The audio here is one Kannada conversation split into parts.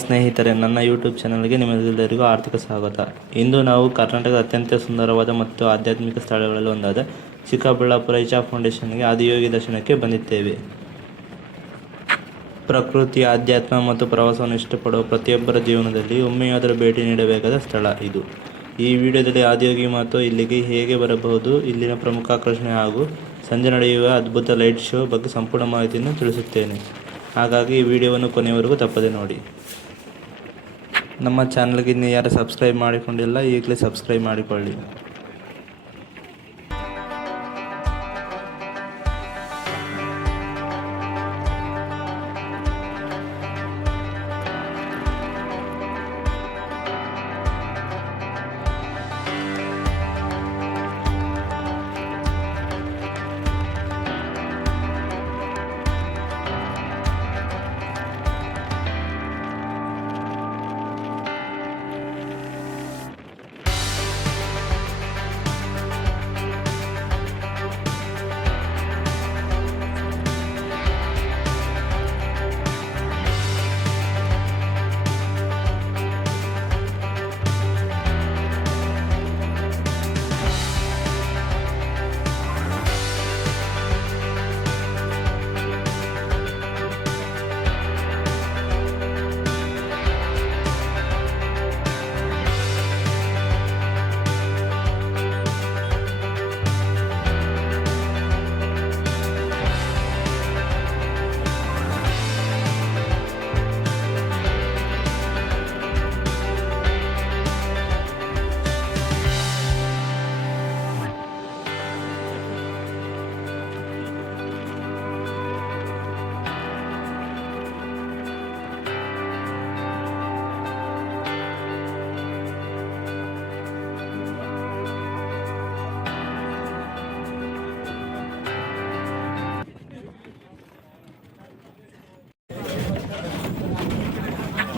ಸ್ನೇಹಿತರೆ, ನನ್ನ ಯೂಟ್ಯೂಬ್ ಚಾನಲ್ಗೆ ನಿಮ್ಮೆಲ್ಲರಿಗೂ ಆರ್ಥಿಕ ಸ್ವಾಗತ. ಇಂದು ನಾವು ಕರ್ನಾಟಕದ ಅತ್ಯಂತ ಸುಂದರವಾದ ಮತ್ತು ಆಧ್ಯಾತ್ಮಿಕ ಸ್ಥಳಗಳಲ್ಲಿ ಒಂದಾದ ಚಿಕ್ಕಬಳ್ಳಾಪುರ ಇಶಾ ಫೌಂಡೇಶನ್ಗೆ ಆದಿಯೋಗಿ ದರ್ಶನಕ್ಕೆ ಬಂದಿದ್ದೇವೆ. ಪ್ರಕೃತಿ, ಆಧ್ಯಾತ್ಮ ಮತ್ತು ಪ್ರವಾಸವನ್ನು ಇಷ್ಟಪಡುವ ಪ್ರತಿಯೊಬ್ಬರ ಜೀವನದಲ್ಲಿ ಒಮ್ಮೆಯಾದರೂ ಭೇಟಿ ನೀಡಬೇಕಾದ ಸ್ಥಳ ಇದು. ಈ ವಿಡಿಯೋದಲ್ಲಿ ಆದಿಯೋಗಿ ಮತ್ತು ಇಲ್ಲಿಗೆ ಹೇಗೆ ಬರಬಹುದು, ಇಲ್ಲಿನ ಪ್ರಮುಖ ಆಕರ್ಷಣೆ ಹಾಗೂ ಸಂಜೆ ನಡೆಯುವ ಅದ್ಭುತ ಲೈಟ್ ಶೋ ಬಗ್ಗೆ ಸಂಪೂರ್ಣ ಮಾಹಿತಿಯನ್ನು ತಿಳಿಸುತ್ತೇನೆ. ಹಾಗಾಗಿ ಈ ವಿಡಿಯೋವನ್ನು ಕೊನೆಯವರೆಗೂ ತಪ್ಪದೆ ನೋಡಿ. ನಮ್ಮ ಚಾನಲ್ಗೆ ಇನ್ನೂ ಯಾರು ಸಬ್ಸ್ಕ್ರೈಬ್ ಮಾಡಿಕೊಂಡಿಲ್ಲ, ಈಗಲೇ ಸಬ್ಸ್ಕ್ರೈಬ್ ಮಾಡಿಕೊಳ್ಳಿ.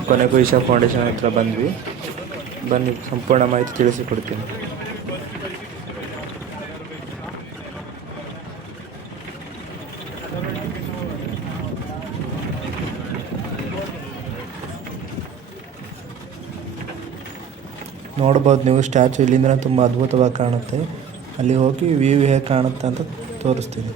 ಕೊನೆಗೂ ಇಶಾ ಫೌಂಡೇಶನ್ ಹತ್ರ ಬಂದ್ವಿ. ಬನ್ನಿ ಸಂಪೂರ್ಣ ಮಾಹಿತಿ ತಿಳಿಸಿಕೊಡ್ತೀನಿ. ನೋಡ್ಬೋದು ನೀವು, ಸ್ಟ್ಯಾಚು ಇಲ್ಲಿಂದ ತುಂಬ ಅದ್ಭುತವಾಗಿ ಕಾಣುತ್ತೆ. ಅಲ್ಲಿ ಹೋಗಿ ವ್ಯೂ ಹೇಗೆ ಕಾಣುತ್ತೆ ಅಂತ ತೋರಿಸ್ತೀನಿ.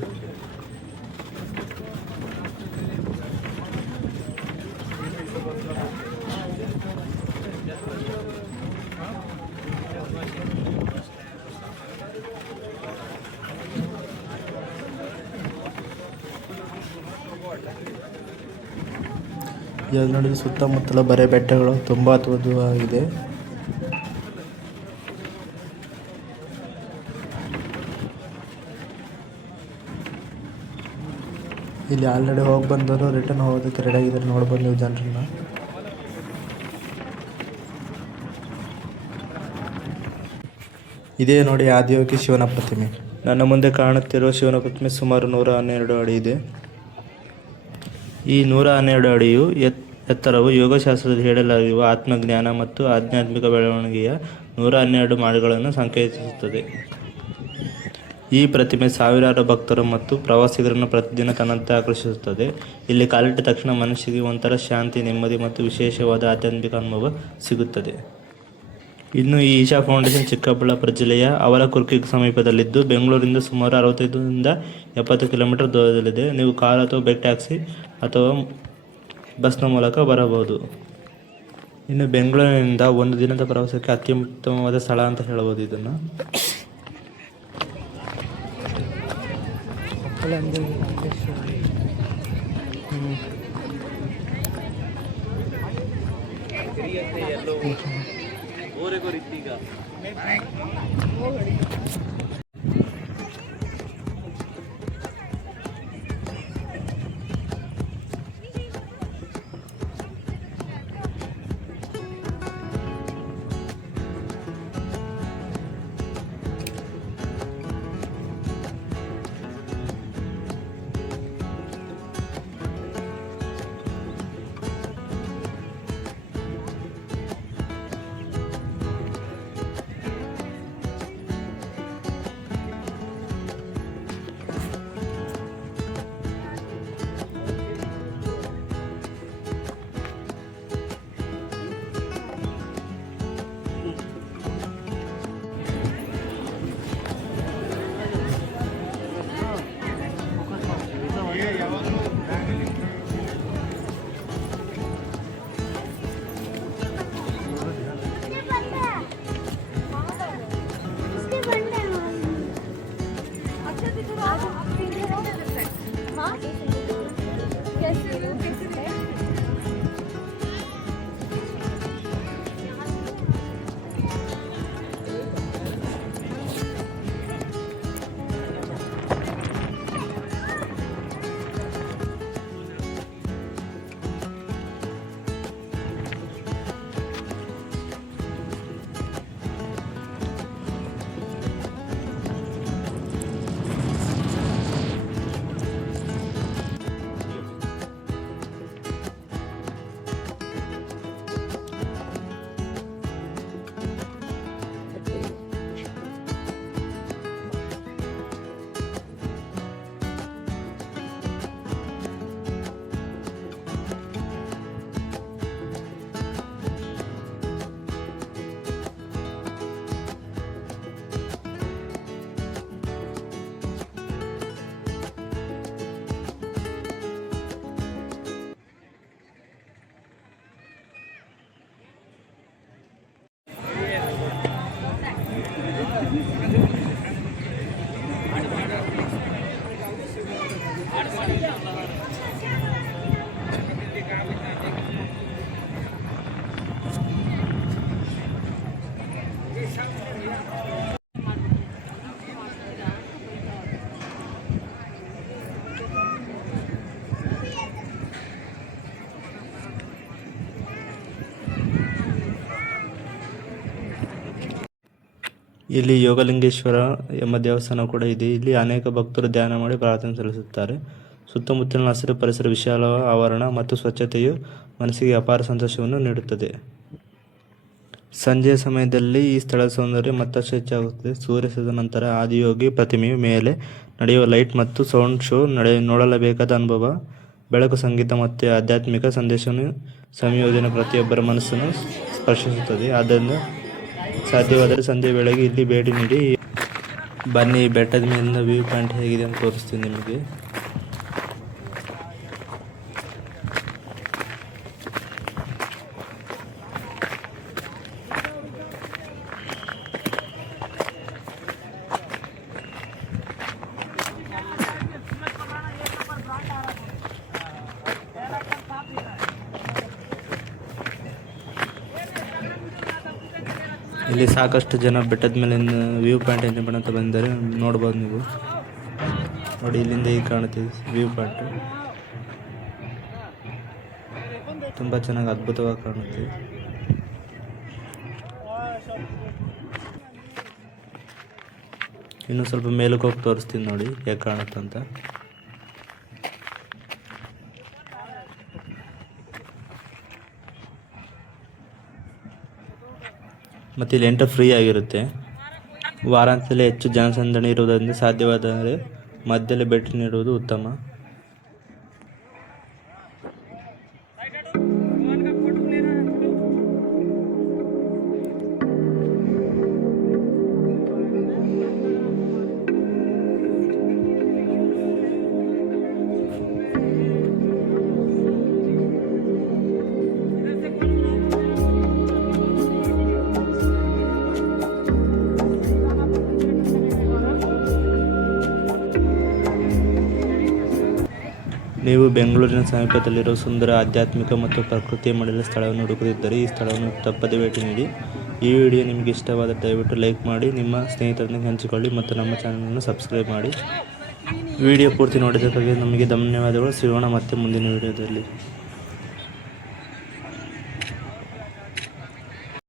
ಇಲ್ಲಿ ನೋಡಿ, ಸುತ್ತಮುತ್ತಲ ಬರೀ ಬೆಟ್ಟಗಳು, ತುಂಬ ಅದ್ಭುತವಾಗಿದೆ. ಇಲ್ಲಿ ಆಲ್ರೆಡಿ ಹೋಗಿ ಬಂದವರು ರಿಟರ್ನ್ ಹೋಗೋದಕ್ಕೆ ರೆಡಿ ಆಗಿದ್ದಾರೆ. ನೋಡ್ಬೋದು ನೀವು ಜನರನ್ನ. ಇದೇ ನೋಡಿ ಆದಿಯೋಗಿ ಶಿವನ ಪ್ರತಿಮೆ. ನನ್ನ ಮುಂದೆ ಕಾಣುತ್ತಿರುವ ಶಿವನ ಪ್ರತಿಮೆ ಸುಮಾರು 112 ಅಡಿ ಇದೆ. ಈ 112 ಅಡಿಯು ಎತ್ತರವು ಯೋಗಶಾಸ್ತ್ರದಲ್ಲಿ ಹೇಳಲಾಗಿರುವ ಆತ್ಮಜ್ಞಾನ ಮತ್ತು ಆಧ್ಯಾತ್ಮಿಕ ಬೆಳವಣಿಗೆಯ 112 ಮಾರ್ಗಗಳನ್ನು ಸಂಕೇತಿಸುತ್ತದೆ. ಈ ಪ್ರತಿಮೆ ಸಾವಿರಾರು ಭಕ್ತರು ಮತ್ತು ಪ್ರವಾಸಿಗರನ್ನು ಪ್ರತಿದಿನ ತನ್ನಂತೆ ಆಕರ್ಷಿಸುತ್ತದೆ. ಇಲ್ಲಿ ಕಾಲಿಟ್ಟ ತಕ್ಷಣ ಮನಸ್ಸಿಗೆ ಒಂಥರ ಶಾಂತಿ, ನೆಮ್ಮದಿ ಮತ್ತು ವಿಶೇಷವಾದ ಆಧ್ಯಾತ್ಮಿಕ ಅನುಭವ ಸಿಗುತ್ತದೆ. ಇನ್ನು ಈ ಇಶಾ ಫೌಂಡೇಶನ್ ಚಿಕ್ಕಬಳ್ಳಾಪುರ ಜಿಲ್ಲೆಯ ಅವಲಕುರ್ಕಿ ಸಮೀಪದಲ್ಲಿದ್ದು, ಬೆಂಗಳೂರಿಂದ ಸುಮಾರು 65ರಿಂದ 70 ಕಿಲೋಮೀಟರ್ ದೂರದಲ್ಲಿದೆ. ನೀವು ಕಾರ್ ಅಥವಾ ಬೈಕ್, ಟ್ಯಾಕ್ಸಿ ಅಥವಾ ಬಸ್ನ ಮೂಲಕ ಬರಬಹುದು. ಇನ್ನು ಬೆಂಗಳೂರಿನಿಂದ ಒಂದು ದಿನದ ಪ್ರವಾಸಕ್ಕೆ ಅತ್ಯುತ್ತಮವಾದ ಸ್ಥಳ ಅಂತ ಹೇಳಬಹುದು ಇದನ್ನು. ಇಲ್ಲಿ ಯೋಗಲಿಂಗೇಶ್ವರ ಎಂಬ ದೇವಸ್ಥಾನ ಕೂಡ ಇದೆ. ಇಲ್ಲಿ ಅನೇಕ ಭಕ್ತರು ಧ್ಯಾನ ಮಾಡಿ ಪ್ರಾರ್ಥನೆ ಸಲ್ಲಿಸುತ್ತಾರೆ. ಸುತ್ತಮುತ್ತಲಿನ ಹಸಿರು ಪರಿಸರ, ವಿಶಾಲ ಆವರಣ ಮತ್ತು ಸ್ವಚ್ಛತೆಯು ಮನಸ್ಸಿಗೆ ಅಪಾರ ಸಂತೋಷವನ್ನು ನೀಡುತ್ತದೆ. ಸಂಜೆಯ ಸಮಯದಲ್ಲಿ ಈ ಸ್ಥಳದ ಸೌಂದರ್ಯ ಮತ್ತಷ್ಟು ಹೆಚ್ಚಾಗುತ್ತದೆ. ಸೂರ್ಯಾಸ್ತದ ನಂತರ ಆದಿಯೋಗಿ ಪ್ರತಿಮೆಯ ಮೇಲೆ ನಡೆಯುವ ಲೈಟ್ ಮತ್ತು ಸೌಂಡ್ ಶೋ ನೋಡಲೇಬೇಕಾದ ಅನುಭವ. ಬೆಳಕು, ಸಂಗೀತ ಮತ್ತು ಆಧ್ಯಾತ್ಮಿಕ ಸಂದೇಶವನ್ನು ಸಂಯೋಜನೆ ಪ್ರತಿಯೊಬ್ಬರ ಮನಸ್ಸನ್ನು ಸ್ಪರ್ಶಿಸುತ್ತದೆ. ಆದ್ದರಿಂದ ಸಾಧ್ಯವಾದರೆ ಸಂಜೆ ವೇಳೆಗೆ ಇಲ್ಲಿ ಭೇಟಿ ನೀಡಿ. ಬನ್ನಿ, ಬೆಟ್ಟದ ಮೇಲಿನ ವ್ಯೂ ಪಾಯಿಂಟ್ ಹೇಗಿದೆ ಅಂತ ತೋರಿಸ್ತೀನಿ ನಿಮಗೆ. ಇಲ್ಲಿ ಸಾಕಷ್ಟು ಜನ ಬೆಟ್ಟದ ಮೇಲಿನ ವ್ಯೂ ಪಾಯಿಂಟ್ ಎಂಜಾಯ್ ಅಂತ ಬಂದಿದ್ದಾರೆ. ನೋಡ್ಬೋದು ನೀವು. ನೋಡಿ, ಇಲ್ಲಿಂದ ಈಗ ಕಾಣುತ್ತಿದೆ ವ್ಯೂ ಪಾಯಿಂಟ್. ತುಂಬ ಚೆನ್ನಾಗಿ ಅದ್ಭುತವಾಗಿ ಕಾಣುತ್ತೆ. ಇನ್ನು ಸ್ವಲ್ಪ ಮೇಲಕ್ಕೆ ಹೋಗಿ ತೋರಿಸ್ತೀನಿ ನೋಡಿ ಹೇಗೆ ಕಾಣುತ್ತಂತ. ಮತ್ತು ಇಲ್ಲಿ ಎಂಟ್ರಿ ಫ್ರೀ ಆಗಿರುತ್ತೆ. ವಾರಾಂತ್ಯದಲ್ಲಿ ಹೆಚ್ಚು ಜನಸಂದಣಿ ಇರುವುದರಿಂದ ಸಾಧ್ಯವಾದರೆ ಮಧ್ಯದಲ್ಲಿ ಭೇಟಿ ನೀಡುವುದು ಉತ್ತಮ. ನೀವು ಬೆಂಗಳೂರಿನ ಸಮೀಪದಲ್ಲಿರುವ ಸುಂದರ ಆಧ್ಯಾತ್ಮಿಕ ಮತ್ತು ಪ್ರಕೃತಿಯ ಮಡಿಲ ಸ್ಥಳವನ್ನು ಹುಡುಕುತ್ತಿದ್ದರೆ ಈ ಸ್ಥಳವನ್ನು ತಪ್ಪದೆ ಭೇಟಿ ನೀಡಿ. ಈ ವಿಡಿಯೋ ನಿಮಗೆ ಇಷ್ಟವಾದರೆ ದಯವಿಟ್ಟು ಲೈಕ್ ಮಾಡಿ, ನಿಮ್ಮ ಸ್ನೇಹಿತರೊಂದಿಗೆ ಹಂಚಿಕೊಳ್ಳಿ ಮತ್ತು ನಮ್ಮ ಚಾನಲನ್ನು ಸಬ್ಸ್ಕ್ರೈಬ್ ಮಾಡಿ. ವಿಡಿಯೋ ಪೂರ್ತಿ ನೋಡಿದ್ದಕ್ಕಾಗಿ ನಮಗೆ ಧನ್ಯವಾದಗಳು. ಸಿಗೋಣ ಮತ್ತೆ ಮುಂದಿನ ವಿಡಿಯೋದಲ್ಲಿ.